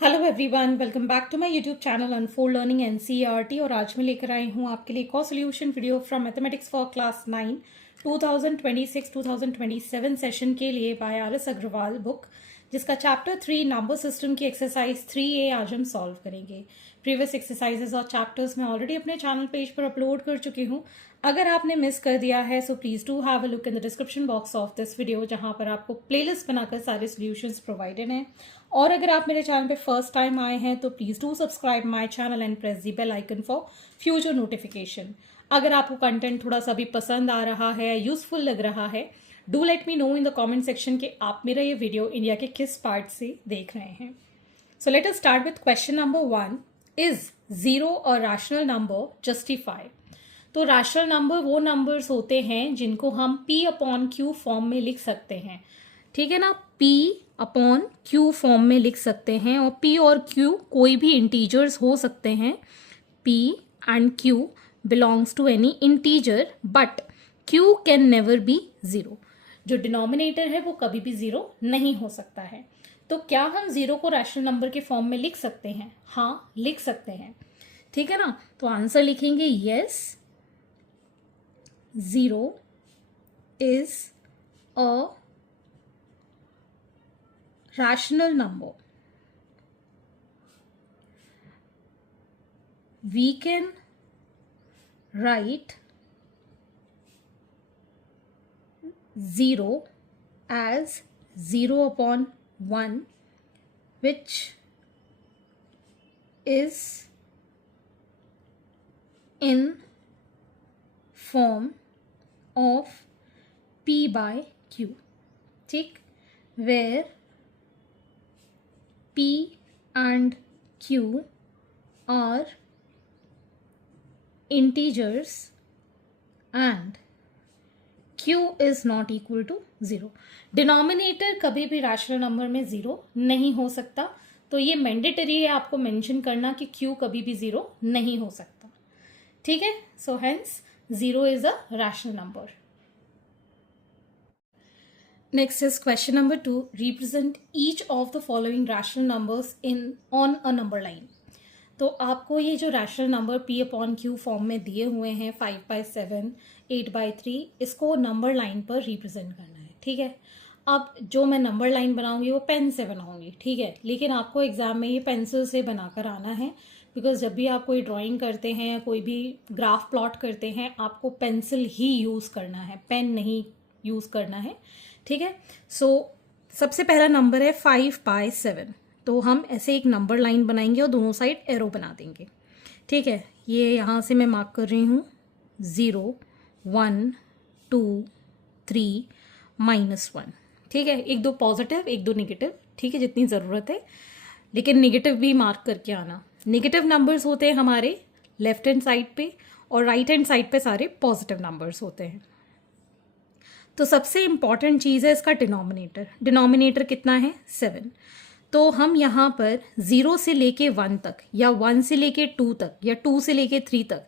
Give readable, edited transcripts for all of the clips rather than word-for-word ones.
Hello everyone, welcome back to my YouTube channel Unfold Learning NCERT. और आज मैं लेकर आई हूँ आपके लिए एक और solution video from mathematics for class 9 2026-2027 session के लिए by R S Aggarwal book, जिसका चैप्टर 3 नंबर सिस्टम की एक्सरसाइज 3A आज हम सॉल्व करेंगे। प्रीवियस एक्सरसाइजेज और चैप्टर्स मैं ऑलरेडी अपने चैनल पेज पर अपलोड कर चुकी हूँ। अगर आपने मिस कर दिया है so please do have a look in the description box of this video, जहां पर आपको प्लेलिस्ट बनाकर सारे सॉल्यूशंस प्रोवाइडेड हैं। और अगर आप मेरे चैनल पे फर्स्ट टाइम आए हैं तो please do subscribe my channel and press the bell icon for future notification. अगर आपको कंटेंट थोड़ा सा भी पसंद आ रहा है, यूजफुल लग रहा है, do let me know in the comment section कि आप मेरा ये वीडियो इंडिया के किस पार्ट से देख रहे हैं। So let us start with question number 1। Is zero और रैशनल नंबर जस्टिफाई? तो रैशनल नंबर वो नंबर्स होते हैं जिनको हम P अपॉन क्यू फॉर्म में लिख सकते हैं, ठीक है ना। P अपॉन क्यू फॉर्म में लिख सकते हैं, और P और Q कोई भी इंटीजर्स हो सकते हैं। P and Q belongs to any integer, but Q can never be zero. जो डिनोमिनेटर है वो कभी भी जीरो नहीं हो सकता है। तो क्या हम जीरो को रैशनल नंबर के फॉर्म में लिख सकते हैं? हाँ, लिख सकते हैं, ठीक है ना। तो आंसर लिखेंगे yes, zero is a rational number. We can write zero as 0 upon 1, which is in form of P by Q, ठीक, where P and Q are integers and Q is not equal to 0. Denominator कभी भी rational number में zero नहीं हो सकता, तो ये mandatory है आपको मेंशन करना कि Q कभी भी जीरो नहीं हो सकता, ठीक है। So hence zero is a rational number. Next is question number 2. Represent each of the following rational numbers on a number line. तो आपको ये जो rational number P upon Q form में दिए हुए हैं 5/7, 8/3, इसको नंबर लाइन पर रिप्रेजेंट करना है, ठीक है। अब जो मैं नंबर लाइन बनाऊंगी वो पेन से बनाऊंगी, ठीक है, लेकिन आपको एग्जाम में ये पेंसिल से बनाकर आना है, बिकॉज जब भी आप कोई ड्राइंग करते हैं या कोई भी ग्राफ प्लॉट करते हैं आपको पेंसिल ही यूज़ करना है, पेन नहीं यूज़ करना है, ठीक है। सो सबसे पहला नंबर है 5/7, तो हम ऐसे एक नंबर लाइन बनाएंगे और दोनों साइड एरो बना देंगे, ठीक है। ये यहाँ से मैं मार्क कर रही हूँ 0, 1, 2, 3, -1, ठीक है। एक दो पॉजिटिव एक दो निगेटिव, ठीक है, जितनी ज़रूरत है, लेकिन निगेटिव भी मार्क करके आना। निगेटिव नंबर्स होते हैं हमारे लेफ्ट हैंड साइड पे और राइट हैंड साइड पे सारे पॉजिटिव नंबर्स होते हैं। तो सबसे इंपॉर्टेंट चीज़ है इसका डिनोमिनेटर। डिनोमिनेटर कितना है? 7। तो हम यहाँ पर 0 से लेके 1 तक, या 1 से लेके 2 तक, या 2 से लेके 3 तक,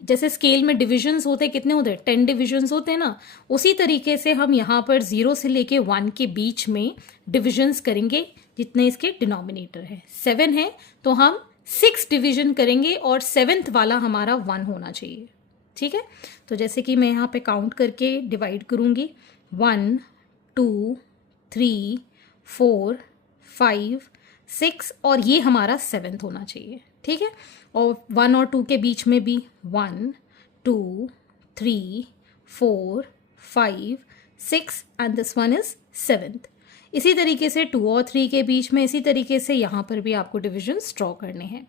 जैसे स्केल में डिविजन्स होते हैं, कितने होते हैं? 10 डिविजन्स होते हैं ना। उसी तरीके से हम यहाँ पर 0 से लेके 1 के बीच में डिविजन्स करेंगे, जितने इसके डिनोमिनेटर है। 7 है तो हम 6 डिविजन करेंगे और 7th वाला हमारा 1 होना चाहिए, ठीक है। तो जैसे कि मैं यहाँ पे काउंट करके डिवाइड करूँगी, 1, 2, 3, 4, 5, 6, और ये हमारा 7th होना चाहिए, ठीक है। और 1 और 2 के बीच में भी 1, 2, 3, 4, 5, 6 and this one is 7th। इसी तरीके से 2 और 3 के बीच में, इसी तरीके से यहाँ पर भी आपको डिविजन्स ड्रॉ करने हैं,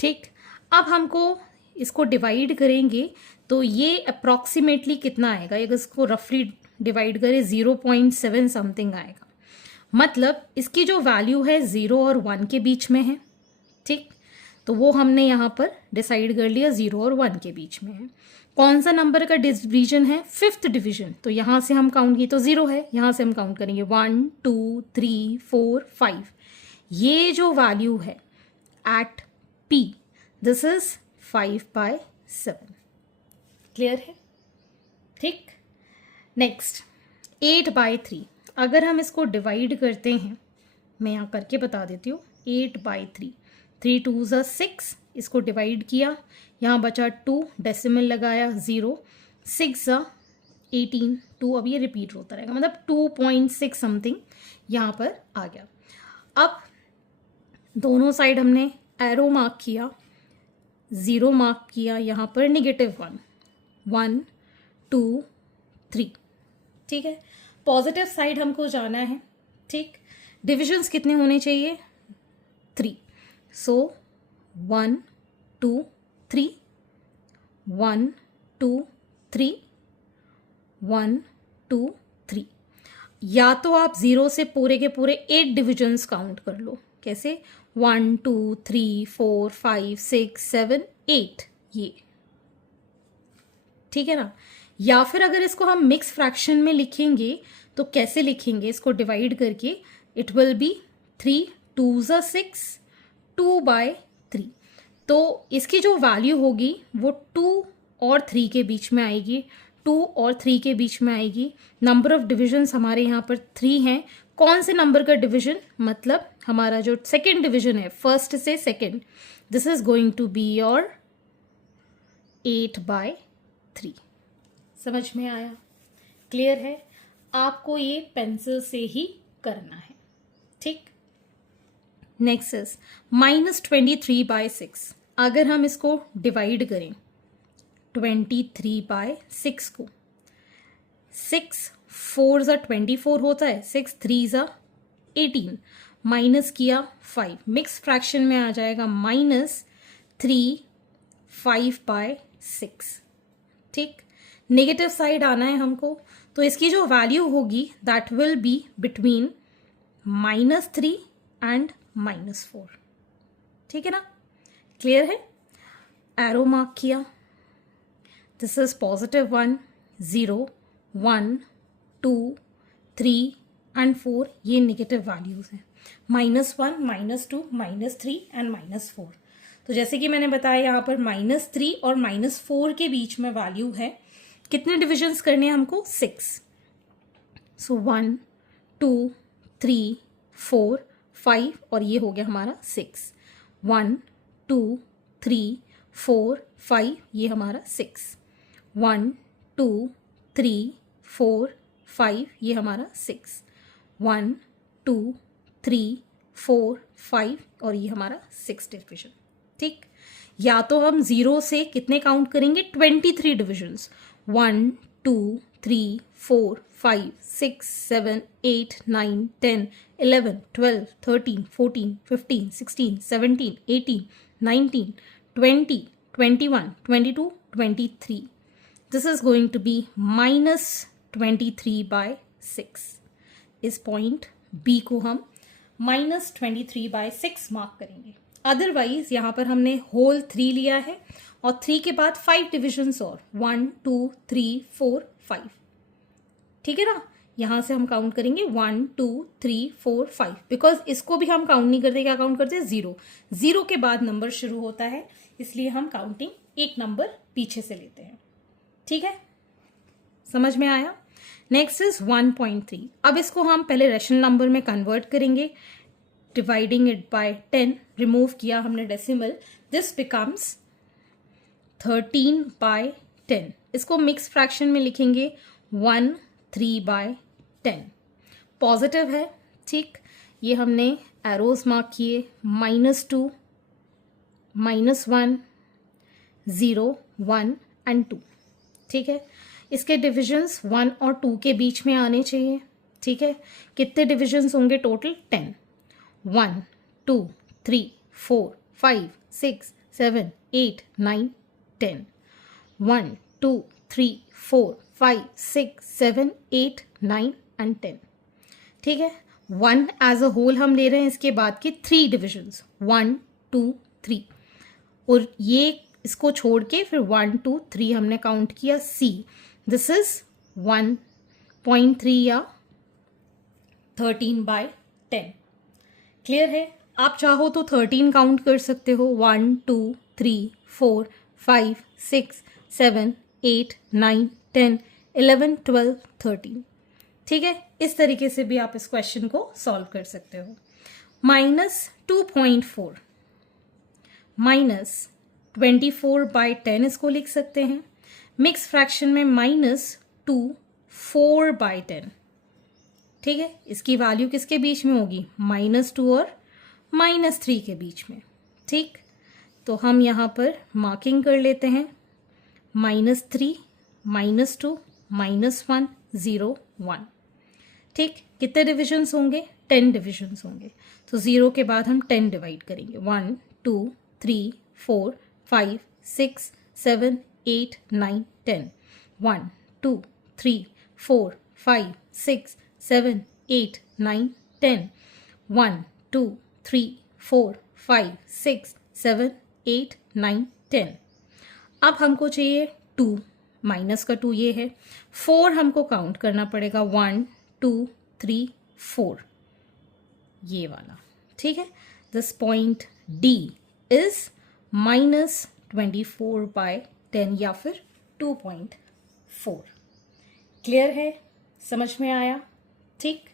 ठीक। अब हमको इसको डिवाइड करेंगे तो ये अप्रॉक्सीमेटली कितना आएगा? अगर इसको रफली डिवाइड करें 0.7 समथिंग आएगा। मतलब इसकी जो वैल्यू है 0 और 1 के बीच में है, ठीक। तो वो हमने यहाँ पर डिसाइड कर लिया 0 और 1 के बीच में है। कौन सा नंबर का डिवीजन है? 5th division. तो यहाँ से हम काउंट की तो 0 है, यहाँ से हम काउंट करेंगे 1, 2, 3, 4, 5। ये जो वैल्यू है at P, this is 5/7। Clear है? ठीक। नेक्स्ट 8/3। अगर हम इसको डिवाइड करते हैं मैं यहाँ करके बता देती हूँ, 8/3, 3 2 ज़ा 6, इसको डिवाइड किया, यहाँ बचा 2, डेसिमल लगाया 0, 6 ज़ा 18, 2 अब ये रिपीट होता रहेगा, मतलब 2.6 समथिंग यहाँ पर आ गया। अब दोनों साइड हमने एरो मार्क किया, 0 मार्क किया, यहाँ पर -1, 1 2 3, ठीक है। पॉजिटिव साइड हमको जाना है, ठीक। डिविजन्स कितने होने चाहिए? 3, सो 1 2 3, 1 2 3, 1 2 3। या तो आप 0 से पूरे के पूरे 8 डिविजन्स काउंट कर लो। कैसे? 1 2 3 4 5 6 7 8, ये, ठीक है ना। या फिर अगर इसको हम मिक्स फ्रैक्शन में लिखेंगे तो कैसे लिखेंगे? इसको डिवाइड करके इट विल बी 3 2 ज़ा 6, 2/3। तो इसकी जो वैल्यू होगी वो 2 और 3 के बीच में आएगी, 2 और 3 के बीच में आएगी। नंबर ऑफ डिविजन्स हमारे यहाँ पर 3 हैं। कौन से नंबर का डिवीजन? मतलब हमारा जो सेकेंड डिवीजन है, फर्स्ट से second, this is going to be your 8/3। समझ में आया? क्लियर है? आपको ये पेंसिल से ही करना है, ठीक। Next is -23/6। अगर हम इसको डिवाइड करें 23/6 को, 6 4 ज़ा 24 होता है, 6 3 ज़ा 18, माइनस किया 5, मिक्स फ्रैक्शन में आ जाएगा -3 5/6, ठीक। नेगेटिव साइड आना है हमको, तो इसकी जो वैल्यू होगी that will be between -3 and -4, ठीक है ना। क्लियर है? एरो मार्क किया, दिस इज +1 0 1 2 3 एंड 4, ये नेगेटिव वैल्यूज हैं, -1 -2 -3 एंड -4। तो जैसे कि मैंने बताया यहाँ पर -3 और -4 के बीच में वैल्यू है। कितने डिविजन्स करने हैं हमको? 6। सो 1 2 3 4 5 और ये हो गया हमारा 6, 1 2 3 4 5, ये हमारा 6, 1 2 3 4 5, ये हमारा 6, 1 2 3 4 5 और ये हमारा 6 डिविजन, ठीक। या तो हम 0 से कितने काउंट करेंगे? 23 divisions, 1 2 3 4 5 6 7 8 9 10 11 12 13 14 15 16 17 18 19 20 21 22 23। This is going to be -23/6। इस पॉइंट B को हम -23/6 मार्क करेंगे। अदरवाइज यहाँ पर हमने होल 3 लिया है और 3 के बाद 5 डिविजन्स और 1 2 3 4 5, ठीक है ना। यहाँ से हम काउंट करेंगे 1 2 3 4 5, बिकॉज इसको भी हम काउंट नहीं करते। क्या काउंट करते हैं? 0। 0 के बाद नंबर शुरू होता है, इसलिए हम काउंटिंग एक नंबर पीछे से लेते हैं, ठीक है। समझ में आया? Next is 1.3। अब इसको हम पहले रेशनल नंबर में कन्वर्ट करेंगे, डिवाइडिंग इट बाय 10, रिमूव किया हमने डेसिमल, दिस बिकम्स 13/10। इसको मिक्स फ्रैक्शन में लिखेंगे 1 3/10। पॉजिटिव है, ठीक। ये हमने एरोज मार्क किए, -2 -1 0 1 एंड 2, ठीक है। इसके डिविजन्स 1 और 2 के बीच में आने चाहिए, ठीक है। कितने डिविजन्स होंगे टोटल? 10, 1 2 3 4 5 6 7 8 9 10, 1 2 3 4 5 6 7 8 9 एंड 10, ठीक है। 1 एज अ होल हम ले रहे हैं, इसके बाद के 3 डिविजन्स 1 2 3, और ये इसको छोड़ के फिर 1 2 3 हमने काउंट किया C। दिस इज 1.3 या 13/10। क्लियर है? आप चाहो तो 13 काउंट कर सकते हो, 1 2 3 4 5 6 7 8 9 10 11 12 13, ठीक है। इस तरीके से भी आप इस क्वेश्चन को सॉल्व कर सकते हो। -2.4 माइनस 24/10 इसको लिख सकते हैं। मिक्स फ्रैक्शन में -2 4/10, ठीक है। इसकी वैल्यू किसके बीच में होगी? -2 और -3 के बीच में, ठीक। तो हम यहाँ पर मार्किंग कर लेते हैं, -3 -2 -1 0 1, ठीक। कितने डिविजन्स होंगे? 10 डिविजन्स होंगे। तो 0 के बाद हम 10 डिवाइड करेंगे, 1 2 3 4 5 6 7 8 9 10, 1 2 3 4 5 6 7 8 9 10, 1 2 3 4 5 6 7 8 9 10। अब हमको चाहिए 2, माइनस का 2 ये है। 4 हमको काउंट करना पड़ेगा, 1 2 3 4, ये वाला, ठीक है। दिस पॉइंट डी इज -24/10 या फिर 2.4। क्लियर है? समझ में आया? ठीक।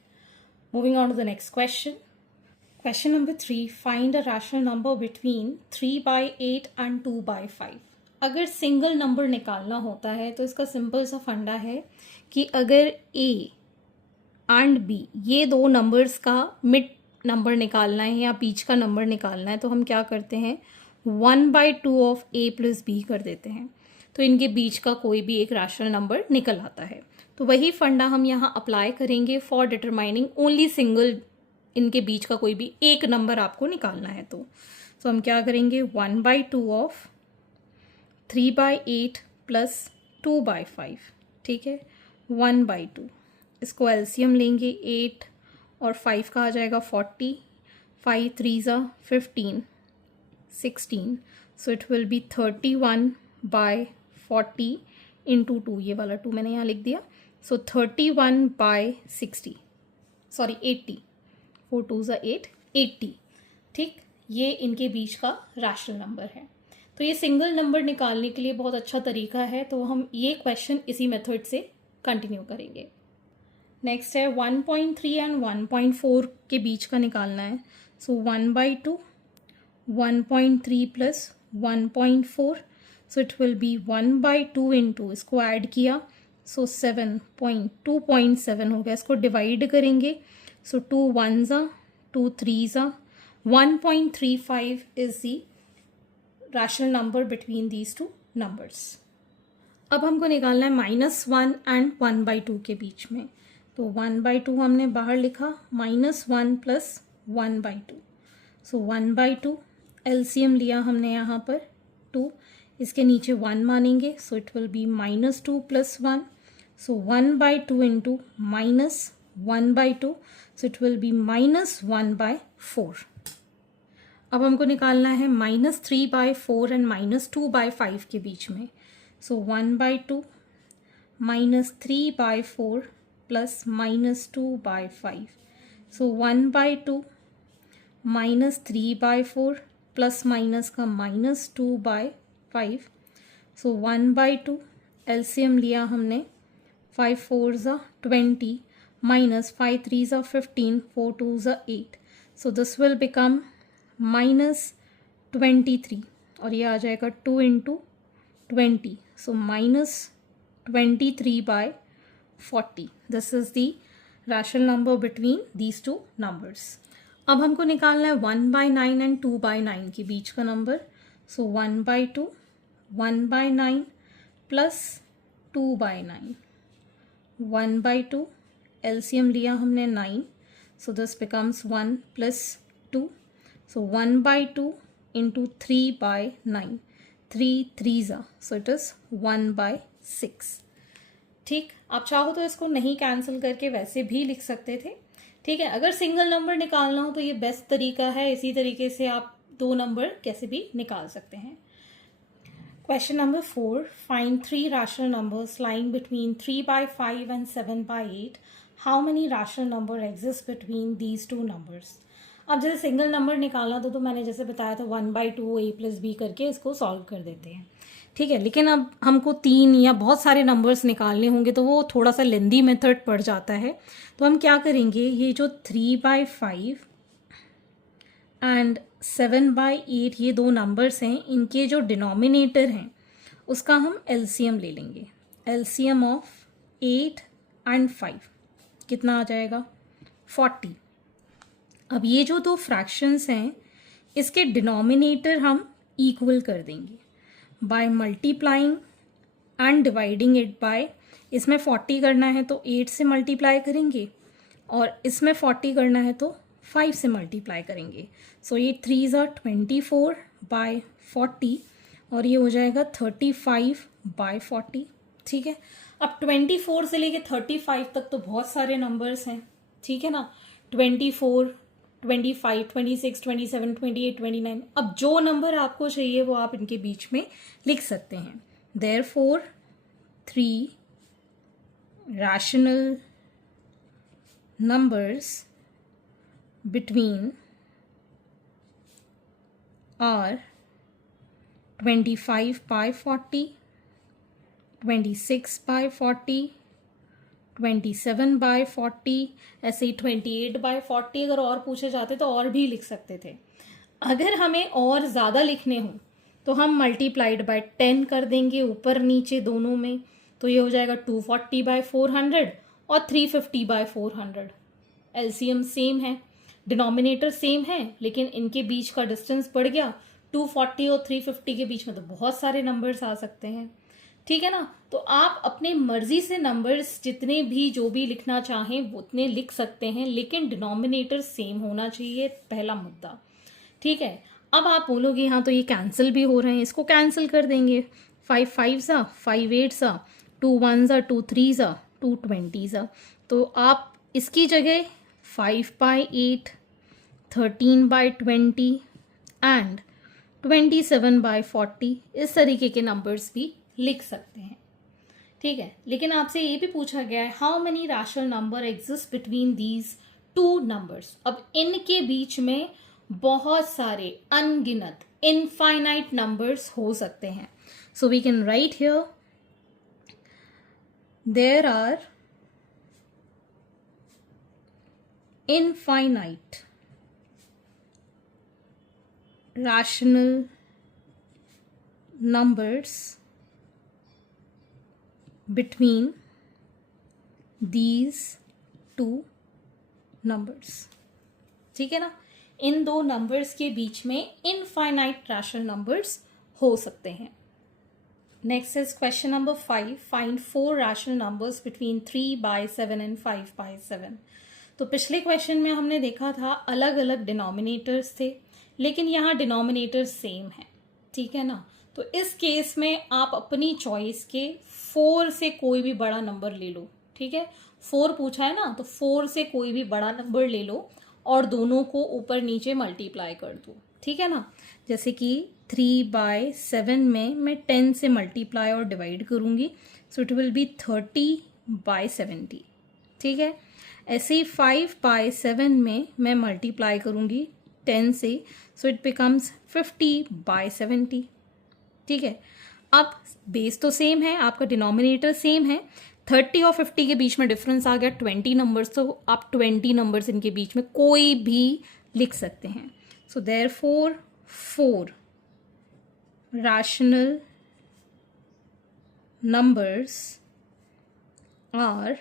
Moving on to the next question. Question number 3, find a rational number between 3/8 and 2/5। अगर सिंगल नंबर निकालना होता है तो इसका सिंपल सा फंडा है कि अगर ए एंड बी ये दो नंबर्स का मिड नंबर निकालना है या बीच का नंबर निकालना है, तो हम क्या करते हैं, 1/2 ऑफ ए प्लस बी कर देते हैं। तो इनके बीच का कोई भी एक रैशनल नंबर निकल आता है। तो वही फंडा हम यहाँ अप्लाई करेंगे फॉर डिटरमाइनिंग ओनली सिंगल, इनके बीच का कोई भी एक नंबर आपको निकालना है। तो हम क्या करेंगे, 1/2 ऑफ 3/8 प्लस 2/5, ठीक है, 1/2। इसको एलसीएम लेंगे, 8 और 5 का आ जाएगा 40, 5 3 15 16, so it will be 31/40 into 2, ये वाला 2 मैंने यहाँ लिख दिया। सो 31/60, सॉरी 80, 4 2 8 80, ठीक। ये इनके बीच का रैशनल नंबर है। तो ये सिंगल नंबर निकालने के लिए बहुत अच्छा तरीका है। तो हम ये क्वेश्चन इसी मेथड से कंटिन्यू करेंगे। नेक्स्ट है 1.3 एंड 1.4 के बीच का निकालना है। सो 1/2 1.3 plus 1.4, so it will be 1/2 into, इसको ऐड किया सो 2.7 हो गया। इसको डिवाइड करेंगे, सो 2 1s 2 3s 1.35 is the rational number between these two numbers. अब हमको निकालना है -1 एंड 1/2 के बीच में। तो 1/2 हमने बाहर लिखा, -1 प्लस 1/2, सो 1/2 एलसीएम लिया हमने यहाँ पर 2, इसके नीचे 1 मानेंगे, so it will be -2 plus 1, so 1/2 into -1/2, so it will be -1/4। अब हमको निकालना है -3/4 एंड -2/5 के बीच में। सो 1/2 -3/4 प्लस -2/5, सो 1/2 -3/4 प्लस माइनस का -2/5, सो 1/2 एलसीएम लिया हमने, 5 4s 20 minus 5 3s 15, 4 2s 8, so this will become -23 और ये आ जाएगा 2 into 20, so -23/40. This is the rational number between these two numbers. अब हमको निकालना है 1/9 एंड 2/9 के बीच का नंबर। सो 1/2 1/9 प्लस 2/9, 1/2 एलसीएम लिया हमने 9, so this becomes 1 plus 2, so 1/2 into 3/9, 3 3s, so it is 1/6। ठीक, आप चाहो तो इसको नहीं कैंसिल करके वैसे भी लिख सकते थे। ठीक है, अगर सिंगल नंबर निकालना हो तो ये बेस्ट तरीका है। इसी तरीके से आप 2 नंबर कैसे भी निकाल सकते हैं। Question number 4, find 3 rational numbers lying between 3/5 and 7/8। How many rational number exist between these 2 numbers. अब जैसे सिंगल नंबर निकालना तो मैंने जैसे बताया था 1/2 a प्लस b करके इसको सॉल्व कर देते हैं। ठीक है, लेकिन अब हमको 3 या बहुत सारे नंबर्स निकालने होंगे तो वो थोड़ा सा लेंदी मेथड पड़ जाता है। तो हम क्या करेंगे, ये जो 3/5 एंड 7/8 ये दो नंबर्स हैं, इनके जो डिनोमिनेटर हैं उसका हम एलसीएम ले लेंगे। एलसीएम ऑफ 8 एंड 5 कितना आ जाएगा? 40। अब ये जो दो फ्रैक्शंस हैं इसके डिनोमिनेटर हम इक्वल कर देंगे by multiplying and dividing it by, इसमें 40 करना है तो 8 से मल्टीप्लाई करेंगे और इसमें 40 करना है तो 5 से मल्टीप्लाई करेंगे। सो 8 3s are 24/40 और ये हो जाएगा 35/40। ठीक है, अब 24 से लेके 35 तक तो बहुत सारे नंबर्स हैं, ठीक है ना। 24, 25, 26, 27, 28, 29, अब जो नंबर आपको चाहिए वो आप इनके बीच में लिख सकते हैं। Therefore 3 rational numbers between are 25/40, 26/40, 27/40, ऐसे ही 28/40 अगर और पूछे जाते तो और भी लिख सकते थे। अगर हमें और ज़्यादा लिखने हों तो हम मल्टीप्लाइड बाय 10 कर देंगे ऊपर नीचे दोनों में, तो ये हो जाएगा 240/400 और 350/400। एलसीएम सेम है, डिनोमिनेटर सेम है, लेकिन इनके बीच का डिस्टेंस बढ़ गया। 240 और 350 के बीच में तो बहुत सारे नंबर्स आ सकते हैं, ठीक है ना। तो आप अपने मर्जी से नंबर्स जितने भी जो भी लिखना चाहें वो उतने लिख सकते हैं, लेकिन डिनोमिनेटर सेम होना चाहिए, पहला मुद्दा, ठीक है। अब आप बोलोगे हाँ तो ये कैंसिल भी हो रहे हैं, इसको कैंसिल कर देंगे। 5 5s 5 8s 2 1s 2 3s 2 20s। तो आप इसकी जगह 5/8, 13/20 एंड 27/40 इस तरीके के नंबर्स भी लिख सकते हैं, ठीक है। लेकिन आपसे ये भी पूछा गया है how many rational number exist between these two numbers. अब इनके बीच में बहुत सारे अनगिनत इनफाइनाइट नंबर्स हो सकते हैं। So we can write here there are infinite rational numbers between these two numbers, ठीक है ना। इन दो नंबर्स के बीच में इनफाइनाइट रैशनल नंबर्स हो सकते हैं। Next is question number 5, find 4 rational numbers between 3/7 and 5/7। तो पिछले क्वेश्चन में हमने देखा था अलग अलग डिनोमिनेटर्स थे, लेकिन यहाँ डिनोमिनेटर सेम है, ठीक है ना। तो इस केस में आप अपनी चॉइस के 4 से कोई भी बड़ा नंबर ले लो, ठीक है। 4 पूछा है ना, तो 4 से कोई भी बड़ा नंबर ले लो और दोनों को ऊपर नीचे मल्टीप्लाई कर दो, ठीक है ना। जैसे कि 3/7 में मैं 10 से मल्टीप्लाई और डिवाइड करूँगी, सो इट विल बी 30/70, ठीक है। ऐसे ही 5/7 में मैं मल्टीप्लाई करूँगी 10 से, सो इट बिकम्स 50/70, ठीक है। अब बेस तो सेम है, आपका डिनोमिनेटर सेम है, 30 और 50 के बीच में डिफरेंस आ गया 20 नंबर्स, तो आप 20 नंबर्स इनके बीच में कोई भी लिख सकते हैं। So therefore 4 rational numbers are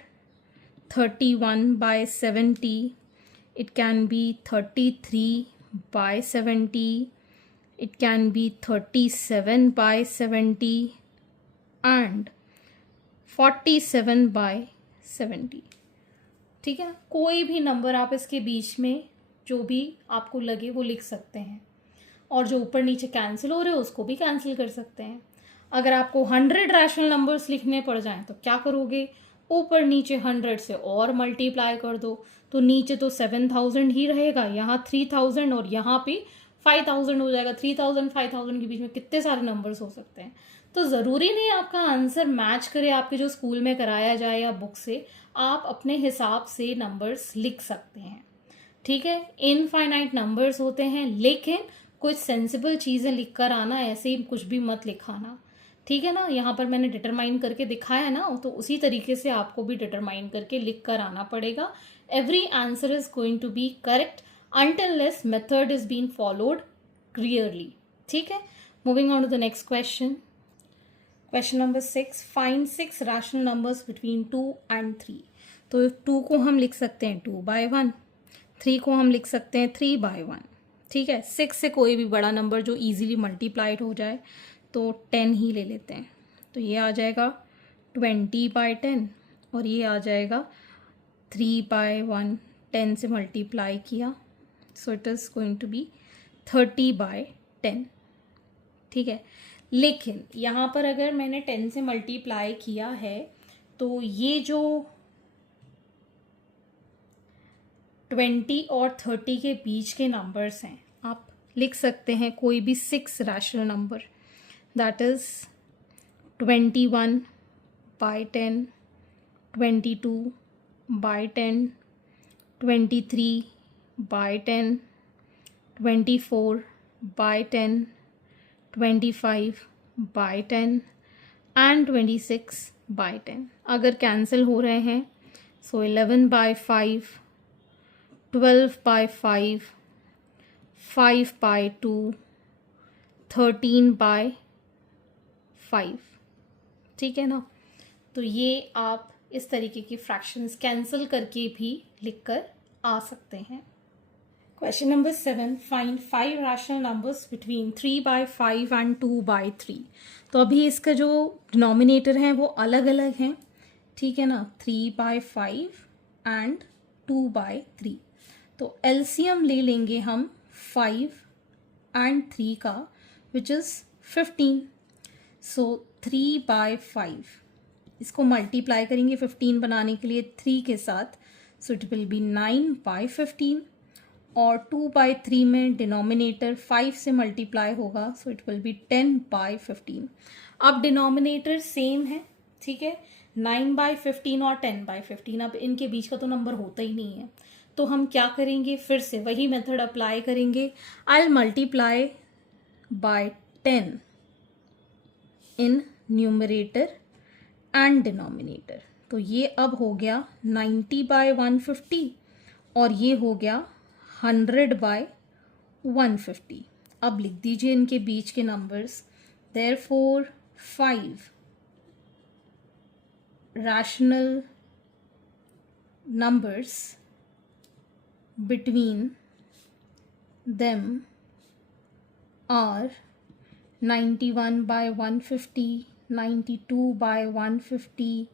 31/70, it can be 33/70, it can be 37/70 and 47/70, ठीक है ना। कोई भी नंबर आप इसके बीच में जो भी आपको लगे वो लिख सकते हैं, और जो ऊपर नीचे कैंसिल हो रहे हो उसको भी कैंसिल कर सकते हैं। अगर आपको 100 रैशनल नंबर्स लिखने पड़ जाएं तो क्या करोगे, ऊपर नीचे 100 से और मल्टीप्लाई कर दो, तो नीचे तो 7000 ही रहेगा, यहाँ 3000 और यहाँ पे 5000 हो जाएगा। 3000 5000 के बीच में कितने सारे नंबर्स हो सकते हैं। तो ज़रूरी नहीं आपका आंसर मैच करे आपके जो स्कूल में कराया जाए या बुक से, आप अपने हिसाब से नंबर्स लिख सकते हैं, ठीक है। इनफाइनाइट नंबर्स होते हैं, लेकिन कुछ सेंसिबल चीज़ें लिख कर आना, ऐसे ही कुछ भी मत लिखाना, ठीक है ना। यहाँ पर मैंने डिटरमाइन करके दिखाया ना, तो उसी तरीके से आपको भी डिटरमाइन करके लिख कर आना पड़ेगा। Every answer is going to be correct. unless method is being followed clearly. ठीक है, moving on to the next question. Question number 6, find 6 rational numbers between 2 and 3. तो 2 को हम लिख सकते हैं 2/1, 3 को हम लिख सकते हैं 3/1. ठीक है, 6 से कोई भी बड़ा नंबर जो इजीली मल्टीप्लाइड हो जाए तो 10 ही ले लेते हैं. तो ये आ जाएगा 20/10 और ये आ जाएगा 3/1. 10 से मल्टीप्लाई किया, so it is going to be 30/10. ठीक है, लेकिन यहाँ पर अगर मैंने 10 से मल्टीप्लाई किया है तो ये जो 20 और 30 के बीच के नंबर्स हैं, आप लिख सकते हैं कोई भी 6 rational number. That is 21/10, 22/10, 23/10, 24/10, 25/10 and 26/10. अगर कैंसिल हो रहे हैं सो 11/5, 12/5, 5/2, 13/5. ठीक है ना. तो ये आप इस तरीके की फ्रैक्शंस कैंसिल करके भी लिखकर आ सकते हैं. Question number 7, find 5 rational numbers between 3/5 and 2/3. तो अभी इसका जो डिनोमिनेटर है वो अलग अलग हैं. ठीक है ना, 3/5 एंड 2/3. तो एलसीएम ले लेंगे हम 5 एंड 3 का, विच इज़ 15. सो 3/5 इसको मल्टीप्लाई करेंगे 15 बनाने के लिए 3 के साथ, सो इट विल बी 9/15. और 2/3 में डिनोमिनेटर 5 से मल्टीप्लाई होगा, सो इट विल बी 10/15. अब डिनोमिनेटर सेम है. ठीक है, 9/15 और 10/15, अब इनके बीच का तो नंबर होता ही नहीं है. तो हम क्या करेंगे, फिर से वही मेथड अप्लाई करेंगे. I will multiply by 10 in numerator and denominator. तो ये अब हो गया 90/150 और ये हो गया 100/150. अब लिख दीजिए इनके बीच के numbers. Therefore 5 rational numbers between them are 91/150, 92/150,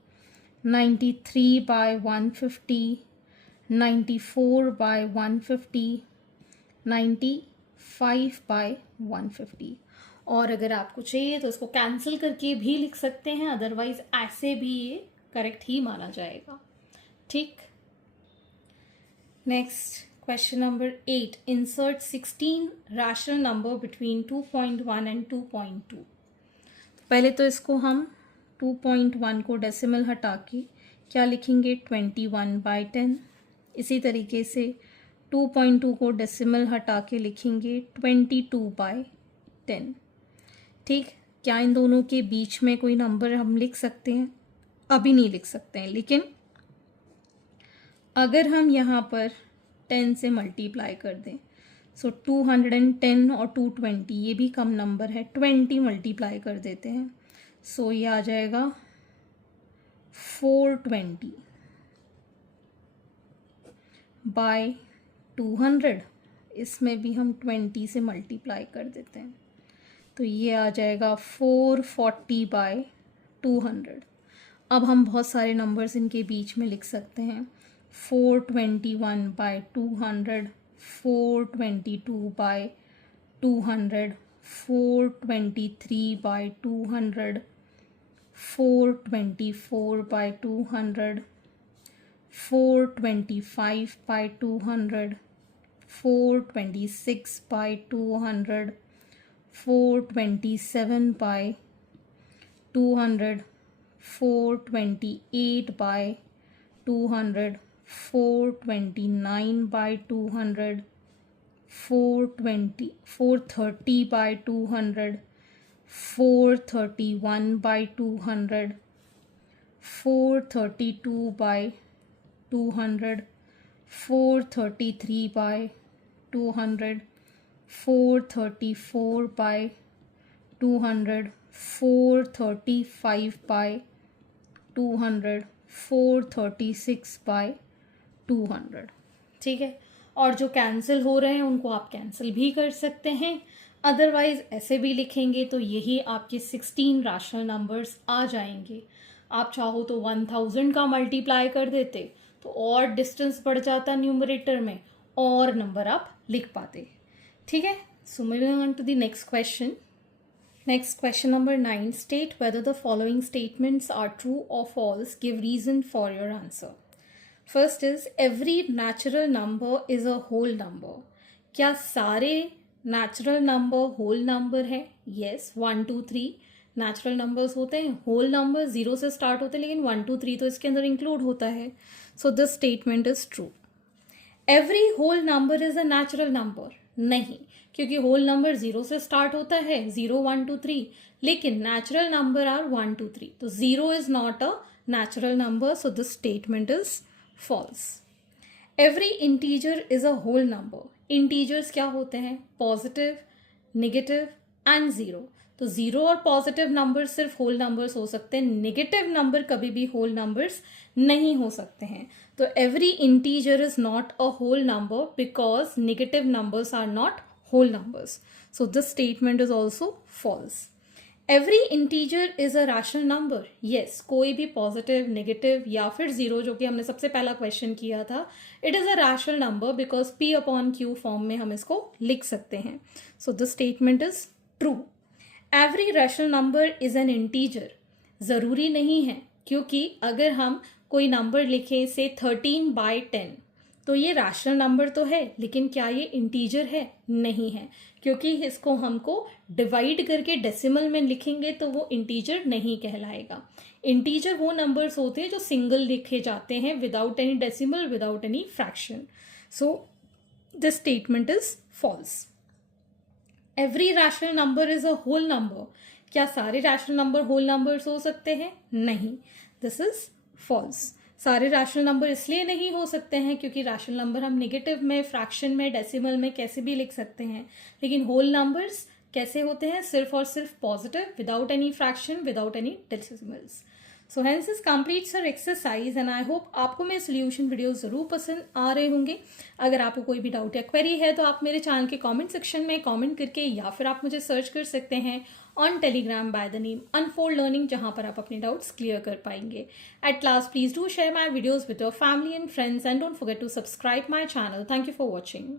93/150, 94/150, 95/150. और अगर आपको चाहिए तो इसको कैंसिल करके भी लिख सकते हैं, अदरवाइज ऐसे भी ये करेक्ट ही माना जाएगा. ठीक. Next, question number 8, insert 16 rational number between 2.1 and 2.2. पहले तो इसको हम 2.1 को डेसिमल हटा के क्या लिखेंगे, 21/10. इसी तरीके से 2.2 को डेसिमल हटा के लिखेंगे 22/10. ठीक. क्या इन दोनों के बीच में कोई नंबर हम लिख सकते हैं? अभी नहीं लिख सकते हैं, लेकिन अगर हम यहाँ पर 10 से मल्टीप्लाई कर दें, सो 210 और 220 ये भी कम नंबर है, 20 मल्टीप्लाई कर देते हैं, सो ये आ जाएगा 420 बाय 200. इसमें भी हम 20 से मल्टीप्लाई कर देते हैं, तो ये आ जाएगा 440/200. अब हम बहुत सारे नंबर्स इनके बीच में लिख सकते हैं. 421/200, 422/200, 423/200, 424/200, 425/200, 426/200, 427/200, 428/200, 429/200, 430/200, 431/200, 432/200, 433/200, 200, 434 by 200, 435 by 200, 436 by 200. ठीक है, और जो कैंसिल हो रहे हैं उनको आप कैंसिल भी कर सकते हैं, अदरवाइज ऐसे भी लिखेंगे तो यही आपके 16 रैशनल नंबर्स आ जाएंगे. आप चाहो तो 1000 का मल्टीप्लाई कर देते तो और डिस्टेंस बढ़ जाता न्यूमरेटर में और नंबर आप लिख पाते. ठीक है, so moving on to the next question. Next question number 9. State whether the following statements are true or false. Give reason for your answer. First is every natural number is a whole number. क्या सारे natural number whole number है? Yes, 1 2 3 natural numbers होते हैं. whole number 0 से start होते हैं, लेकिन 1 2 3 तो इसके अंदर include होता है. So this statement is true. Every whole number is a natural number. नहीं, क्योंकि होल नंबर 0 से स्टार्ट होता है, 0 1 2 3, लेकिन नेचुरल नंबर आर 1 2 3, तो 0 is not a natural number, so this statement is false. Every integer is a whole number. Integers क्या होते हैं? Positive, negative and zero. तो जीरो और पॉजिटिव नंबर सिर्फ होल नंबर्स हो सकते हैं, नेगेटिव नंबर कभी भी होल नंबर्स नहीं हो सकते हैं. तो every integer is not a whole number because negative numbers are not whole numbers. So this statement is also false. Every integer is a rational number. Yes, कोई भी positive, negative या फिर zero जो कि हमने सबसे पहला question किया था, it is a rational number because P upon Q form में हम इसको लिख सकते हैं. So this statement is true. Every rational number is an integer. ज़रूरी नहीं है, क्योंकि अगर हम कोई नंबर लिखें से 13/10 तो ये रैशनल नंबर तो है, लेकिन क्या ये इंटीजर है? नहीं है, क्योंकि इसको हमको डिवाइड करके डेसिमल में लिखेंगे तो वो इंटीजर नहीं कहलाएगा. इंटीजर वो नंबर्स होते हैं जो सिंगल लिखे जाते हैं without any decimal, without any fraction. So this statement is false. Every rational number is a whole number. क्या सारे रैशनल नंबर होल नंबर्स हो सकते हैं? नहीं, दिस इज फॉल्स. सारे रैशनल नंबर इसलिए नहीं हो सकते हैं क्योंकि रैशनल नंबर हम नेगेटिव में, फ्रैक्शन में, डेसिमल में कैसे भी लिख सकते हैं, लेकिन होल नंबर्स कैसे होते हैं? सिर्फ और सिर्फ positive, without any fraction, without any decimals. So hence this completes our exercise and I hope आपको मेरे सोल्यूशन वीडियो जरूर पसंद आ रहे होंगे. अगर आपको कोई भी डाउट या क्वेरी है तो आप मेरे चैनल के कमेंट सेक्शन में कमेंट करके या फिर आप मुझे सर्च कर सकते हैं on Telegram by the name Unfold Learning, जहां पर आप अपने डाउट्स क्लियर कर पाएंगे. At last please do share my videos with your family and friends and don't forget to subscribe my channel. Thank you for watching.